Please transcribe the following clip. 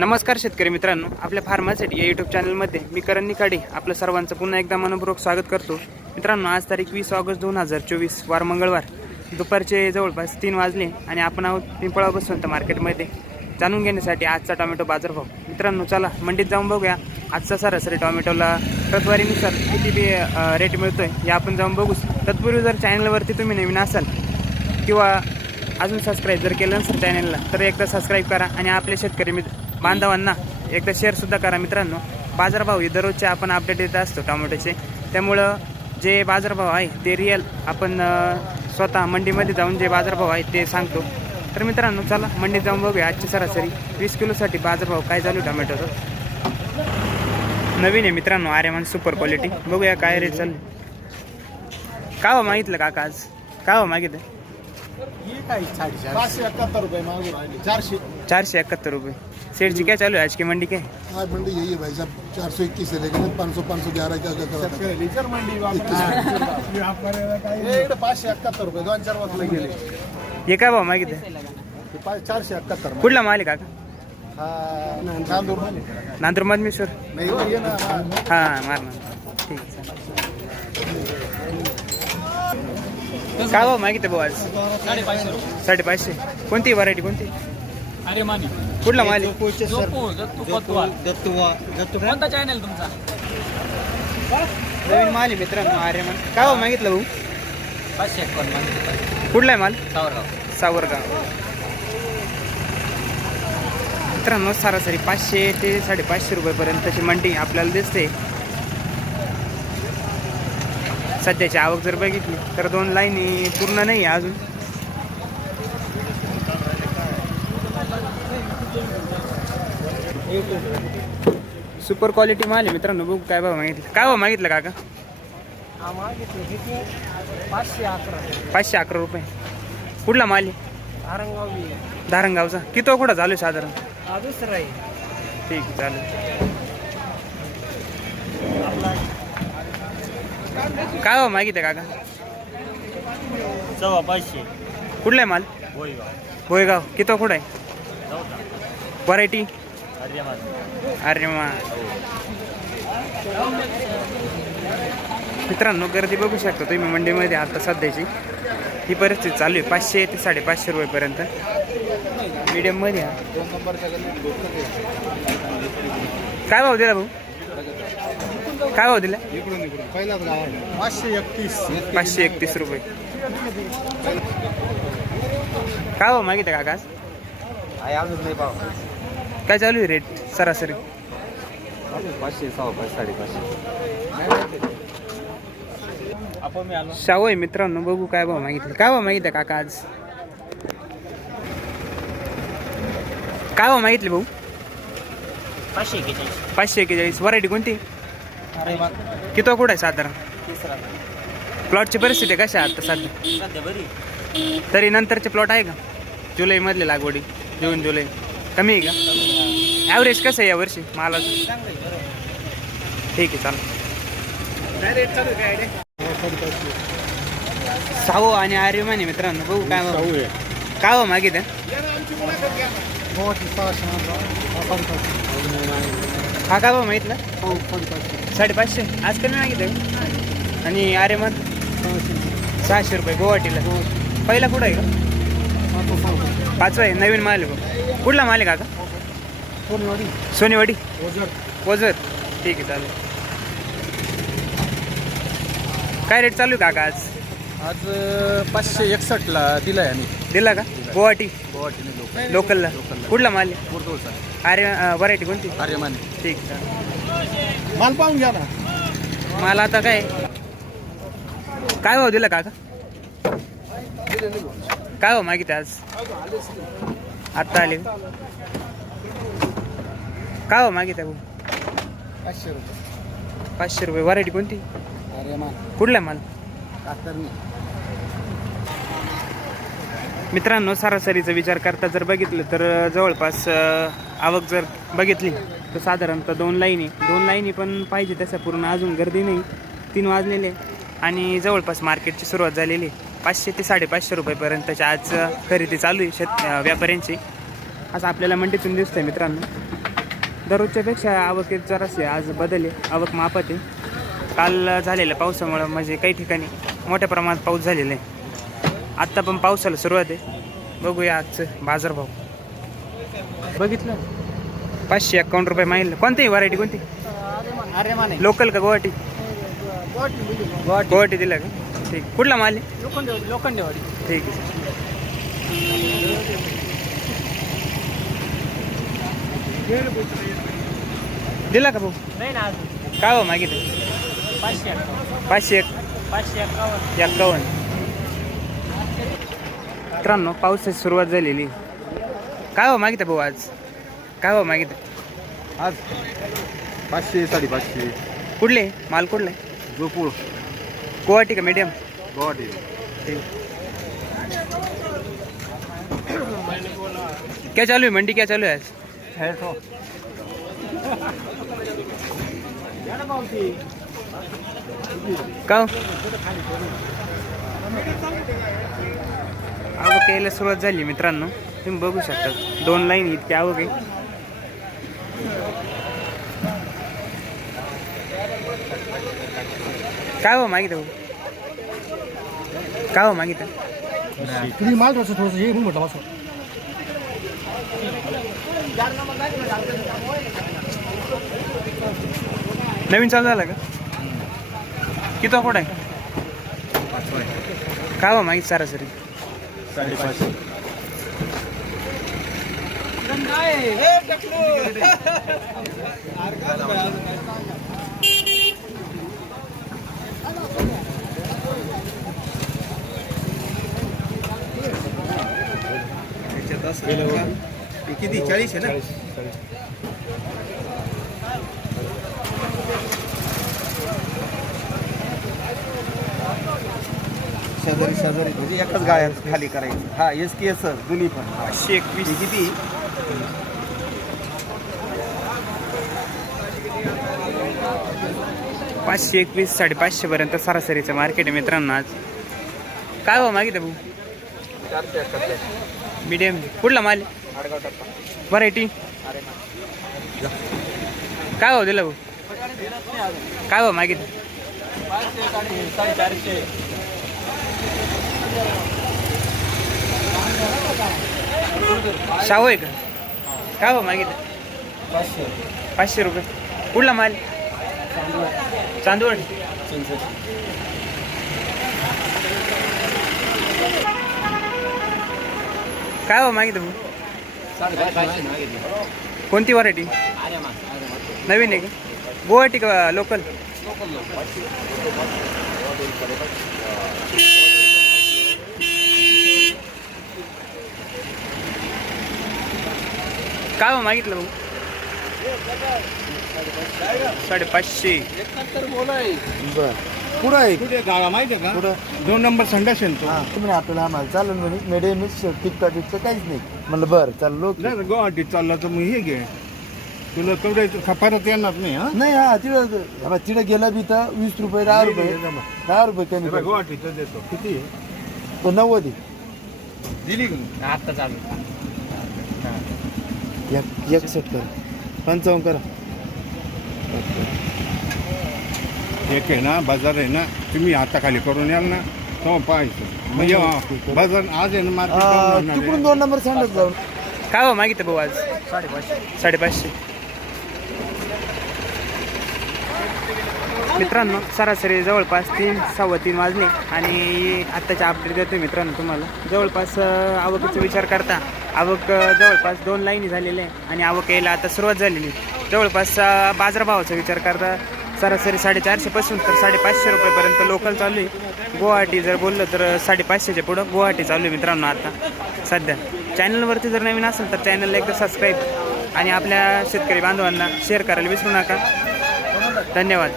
नमस्कार शेतकरी मित्रांनो आपल्या फार्मासिटी या यूट्यूब चॅनलमध्ये मी करण निकाडे आपलं सर्वांचं पुन्हा एकदा मनपूर्वक स्वागत करतो. मित्रांनो आज तारीख वीस ऑगस्ट दोन हजार चोवीस वार मंगळवार. दुपारचे जवळपास तीन वाजले आणि आपण आहोत पिंपळा बसवंत मार्केटमध्ये. जाणून घेण्यासाठी आजचा टोमॅटो बाजारभाव. मित्रांनो चला मंडीत जाऊन बघूया. आजचा सरासरी टोमॅटोला प्रतवारीनुसार किती बी रेट रेट मिळतोय हे आपण जाऊन बघूच तत्पूर्वी जर चॅनलवरती तुम्ही नवीन असाल किंवा अजून सबस्क्राईब जर केलं नसेल चॅनलला तर एकदा सबस्क्राईब करा आणि आपले शेतकरी मित्र बांधवांना एकदा शेअरसुद्धा करा मित्रांनो. बाजारभाव हे दररोजचे आपण अपडेट देत असतो टोमॅटोचे. त्यामुळं जे बाजारभाव आहे ते रिअल आपण स्वतः मंडीमध्ये जाऊन जे बाजारभाव आहे ते सांगतो. तर मित्रांनो चला मंडीत जाऊन बघूया आजची सरासरी वीस किलोसाठी बाजारभाव काय चालू टोमॅटोचा. नवीन आहे मित्रांनो आर्यमान सुपर क्वालिटी बघूया काय रेट चालले का हो मागितलं काका आज? का हो मागितलं पाचशे एकाहत्तर रुपये. सेठ जी क्या चालू है आज की मंडी क्या है आज मंडी यही है भाई साहब चार सौ इक्कीस है लेकिन पाँच सौ पाँच सौ ग्यारह का पाचशे एकाहत्तर रुपये दोन चार वाजता गेले ये काय भाव मागितलं हे चारशे एकाहत्तर कुठला माल आहे काका? हा नांदूर मधमेश्वर नाही हो, ये ना हा. हां मार ना ठीक चालेल. काय भाव मागितलं भाऊ आज? साडेपाचशे कोणती व्हरायटी कोणती? अरे मानी कुठला माल दत्तू कोणता चॅनल तुमचा? नवीन माल आहे मित्रांनो अरे मग काय भाव मागितलं भाऊ? पाचशे कुठला आहे माल? सावरगाव. सावरगाव. मित्रांनो सरासरी पाचशे ते साडेपाचशे रुपयेपर्यंतची मंडी आपल्याला दिसते. सध्याची आवक जर बघितली तर दोन लाईनी पूर्ण नाही आहे अजून. सुपर क्वालिटी माल आहे मित्रांनो बघू काय भाव मागितलं. काय भाव मागितलं काका? पाचशे अकरा पाचशे अकरा रुपये. कुठला माल आहे? धारणगावचा किती कुठं चालू आहे साधारण? दुसरा आहे ठीक आहे चालेल. काय हो मागितलं काका? सव्वा पाचशे कुठला आहे माल? गोळीगाव भोयगाव किती कुठं आहे? व्हरायटी अरे अरे मा मित्रांनो गर्दी बघू शकता तुम्ही मंडीमध्ये आता सध्याची. ही परिस्थिती चालू आहे. पाचशे ते साडेपाचशे रुपयेपर्यंत मीडियममध्ये काय भाव दिला भाऊ? काय भाव दिला? पाचशे एकतीस. पाचशे एकतीस रुपये. काय भाव मागितलं आहे अजून नाही पाव काय चालू आहे रेट सरासरी? पाचशे साडेपाचशे. शाहू आहे मित्रांनो बघू काय भाव मागितलं. काय भाव मागितलं काका आज? काय भाव मागितले भाऊ? पाचशे एक्केचाळीस पाचशे एक्केचाळीस व्हरायटी कोणती? किती कुठं आहे साधारण? तिसरा. प्लॉटची परिस्थिती कशी आहे आता सध्या? तरी नंतरचे प्लॉट आहे का? जुलैमधले लागवडी जून जुलै. कमी आहे का? ॲव्हरेज कसं आहे यावर्षी मला ठीक आहे चालेल. साहो आणि आर्यमाने मित्रांनो बघू काय भाव. काय भाव मागित हा काय भाव मागितला? साडेपाचशे. आज कमी मागितलं आणि आर्यमान सहाशे रुपये गुवाहाटीला. पहिला कुठं आहे का? पाचवा आहे नवीन माल आहे. कुठला माल आहे काका? सोनेवाडी. ओझर ठीक आहे चालेल. काय रेट चालू आहे काका आज? आज पाचशे एकसष्टला दिलाय आम्ही. दिला का? गुवाहाटी? गुवाहाटीने लोक लोकलला? कुठला माल आहे? अरे व्हरायटी कोणती? आर्यमान. ठीक आहे माल पाहून घ्या ना. मला आता काय? काय भाव दिला काका? काय भाव मागितलं आज? आत्ता आले? काय भाव मागितलं भाऊ? पाचशे रुपये. पाचशे रुपये. व्हरायटी कोणती? आर्यमान कुठला माल? कातरणी मित्रांनो सरासरीचा विचार करता जर बघितलं तर जवळपास अं, आवक जर बघितली तर साधारणतः दोन लाईनी दोन लाईनी पण पाहिजे तसं पूर्ण. अजून गर्दी नाही. तीन वाजलेले आणि जवळपास मार्केटची सुरुवात झालेली आहे. पाचशे ते साडेपाचशे रुपयेपर्यंतची आज अं, खरेदी चालू आहे शेत अं, व्यापाऱ्यांची. असं आपल्याला मंडीतून दिसतंय मित्रांनो. दररोजच्या पेक्षा आवकेत जरासे आज बदल आहे आवक मापात आहे. काल झालेल्या पावसामुळं म्हणजे काही ठिकाणी मोठ्या प्रमाणात पाऊस झालेला आहे. आत्ता पण पावसाला सुरुवात आहे. बघूया आजचं बाजारभाव. बघितलं. पाचशे एक्कावन्न रुपये माहिती कोणती व्हरायटी कोणती? लोकल का गुवाहाटी. गुवाहाटी दिला का? ठीक. कुठला माल आहे? लोखंड लोखंडेवाडी. ठीक आहे. दिला का भाऊ? नाही ना अजून. काय हो मागितलं? पाचशे पाचशे एक. पाचशे एकावन्न. एक्कावन्न मित्रांनो पावसाची सुरुवात झालेली. काय हो मागितलं भाऊ आज? काय हो मागितलं? आज पाचशे साडेपाचशे. कुठले? माल कुठले? जोपूळ. गुवाहाटी का मीडियम गुवाहाटी. क्या चालू है मंडी क्या चालू है आज? का हो? आवक यायला सुरुवात झाली मित्रांनो. तुम्ही बघू शकता. दोन लाईन इतकी आवक आहे. काय हो मागित हो काय हो मागित तुम्ही माल थोडस थोडंसं हे म्हटलं असं. नवीन चालू झाला का? किती कोड आहे? काय बा माहीत सरासरी? साडेपाचशे किती? चाळीस आहे ना? शेजारी शेजारी. म्हणजे एकच गाय खाली करायची. हा एस की एस दोन्ही पण. पाचशे एकवीस किती? पाचशे एकवीस साडेपाचशे पर्यंत सरासरीचं मार्केट आहे मित्रांनो आज. काय हो मागित भाऊ? मीडियम कुठला माल? व्हरायटी? काय भाऊ दिला भाऊ? काय भाऊ मागित शाहू आहे का? काय भाऊ मागित पाचशे रुपये. कुठला माल? चांदवड. काय हो मागित भाऊ? कोणती व्हरायटी नवीन आहे का? गुवाहाटी का लोकल काय हो मागितलं भाऊ? साडेपाचशे. पुढं आहे. कुठे गाळा माहिती आहे का? पुढं. दोन नंबर संडास आहे हा तुम्ही आपल्याला आम्हाला चालेल म्हणे. टिकचं काहीच नाही. म्हणलं बरं चाल लोक नाही गुवाहाटीत चालला तर मग हे घे. तुला कवडायचं परत येणार नाही हा? नाही हा तिथं हा, तिथं गेला बी तर वीस रुपये दहा रुपये. दहा रुपये कमी. गुवाहाटीचं देतो. किती? आहे तो नव्वद आहे. दिली का? आता चालू. एक एक सेट कर. पंचावन्न करा. एक आहे ना बाजार आहे ना तुम्ही आता खाली करून याल ना तेव्हा पाहायचं. म्हणजे हा, बाजार आज आहे ना मार्केट तिकडून दोन नंबर सांगत जाऊन. काय हो मागितलं भाऊ आज? साडेपाचशे. मित्रांनो सरासरी जवळपास तीन सव्वा तीन वाजले आणि आत्ताच्या अपडेट देतो मित्रांनो तुम्हाला. जवळपास अं, आवकीचा विचार करता आवक अं, जवळपास दोन लाईनी झालेले आहे आणि आवक यायला आता सुरुवात झालेली आहे. जवळपास अं, बाजारभावाचा विचार करता सरासरी साडेचारशेपासून तर साडेपाचशे रुपयेपर्यंत लोकल चालू आहे. गुवाहाटी जर बोललं तर साडेपाचशेच्या पुढं गुवाहाटी चालू आहे मित्रांनो आता सध्या. चॅनलवरती जर नवीन असेल तर चॅनलला एकदा सबस्क्राईब आणि आपल्या शेतकरी बांधवांना शेअर करायला विसरू नका. धन्यवाद.